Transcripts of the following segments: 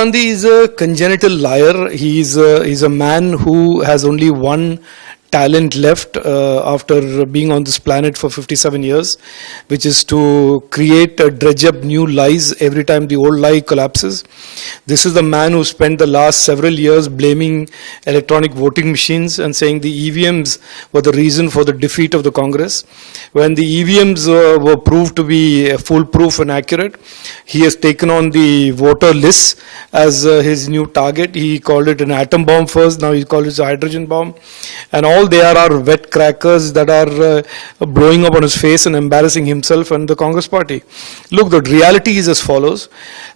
Gandhi is a congenital liar. He's a man who has only one talent left after being on this planet for 57 years, which is to dredge up new lies every time the old lie collapses. This is the man who spent the last several years blaming electronic voting machines and saying the EVMs were the reason for the defeat of the Congress. When the EVMs were proved to be foolproof and accurate, he has taken on the voter lists as his new target. He called it an atom bomb first, now he called it a hydrogen bomb. And all there are wet crackers that are blowing up on his face and embarrassing himself and the Congress party. Look, the reality is as follows.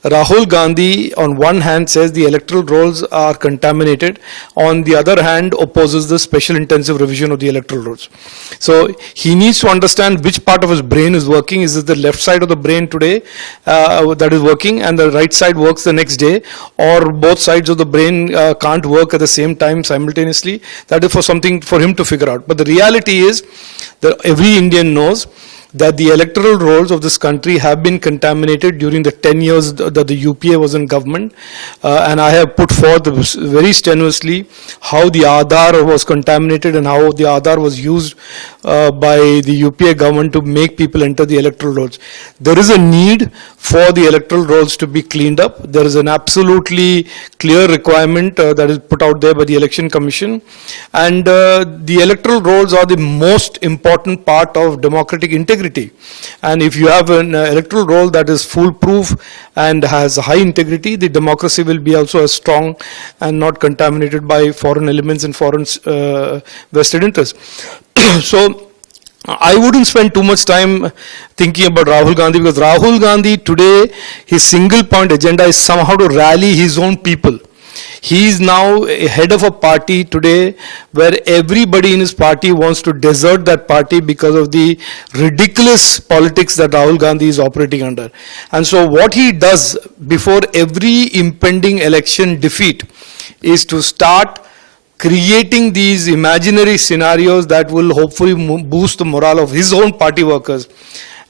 Rahul Gandhi on one hand says the electoral rolls are contaminated, on the other hand opposes the special intensive revision of the electoral rolls. So he needs to understand which part of his brain is working. Is it the left side of the brain today that is working and the right side works the next day, or both sides of the brain can't work at the same time simultaneously? That is for him to figure out. But the reality is that every Indian knows that the electoral rolls of this country have been contaminated during the 10 years that the UPA was in government. And I have put forth very strenuously how the Aadhaar was contaminated and how the Aadhaar was used by the UPA government to make people enter the electoral rolls. There is a need for the electoral rolls to be cleaned up. There is an absolutely clear requirement that is put out there by the Election Commission. And the electoral rolls are the most important part of democratic integrity. And if you have an electoral roll that is foolproof and has high integrity, the democracy will be also as strong and not contaminated by foreign elements and foreign vested interests. So I wouldn't spend too much time thinking about Rahul Gandhi, because Rahul Gandhi today, his single point agenda is somehow to rally his own people. He is now a head of a party today where everybody in his party wants to desert that party because of the ridiculous politics that Rahul Gandhi is operating under. And so what he does before every impending election defeat is to start creating these imaginary scenarios that will hopefully boost the morale of his own party workers.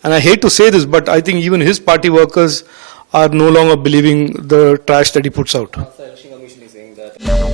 And I hate to say this, but I think even his party workers are no longer believing the trash that he puts out. The Election Commission is saying that